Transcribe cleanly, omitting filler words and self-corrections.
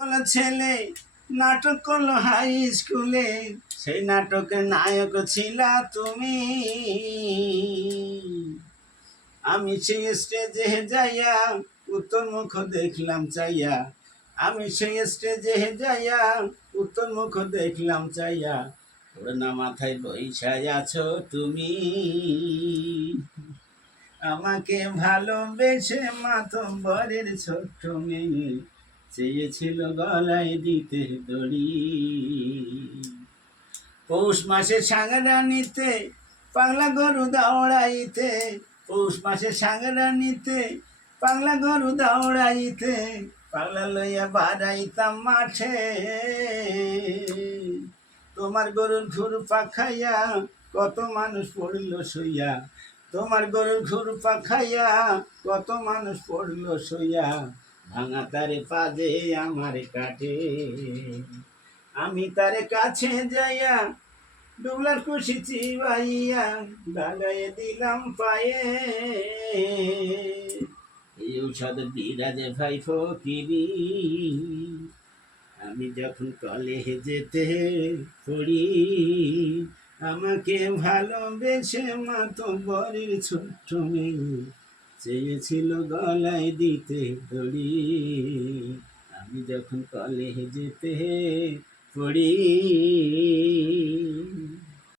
ছেলে নাটক করলো হাই স্কুলে, সেই নাটকের নায়ক ছিলা তুমি। আমি সেই স্টেজে যাইয়া উত্তর মুখ দেখলাম চাইয়া, আমি সেই স্টেজে যাইয়া উত্তর মুখ দেখলাম চাইয়া, ওড়না মাথায় বৈশায় আছো তুমি। আমাকে ভালোবেসে মাতব্বরের ছোট্ট মেয়ে চেয়েছিল গলায় দিতে দড়ি। পৌষ মাসে সাংরানিতে পাগলা গরু দৌড়াইতে, পৌষ মাসে সাংরানিতে পাগলা গরু দৌড়াইতে, পাগলা লইয়া বাড়াইতাম মাঠে। তোমার গরুর ঘুর পাখাইয়া কত মানুষ পড়ল সইয়া, তোমার গরুর ঘুর পাখাইয়া কত মানুষ পড়ল সইয়া, ভাঙা তারে পাদে আমার কাটে। আমি তারে কাছে যাইয়া ডুবলার খুশি চিবাইয়া লাগাইয়ে দিলাম পায়ে। এই ঔষধ বিরাজে ভাই ফকিরি, আমি যখন কলেজেতে পড়ি, আমাকে ভালোবেসে মাতব্বরের ছোট্ট মেয়ে চেয়েছিল গলায় দিতে দড়ি। আমি যখন কলেজেতে পড়ি।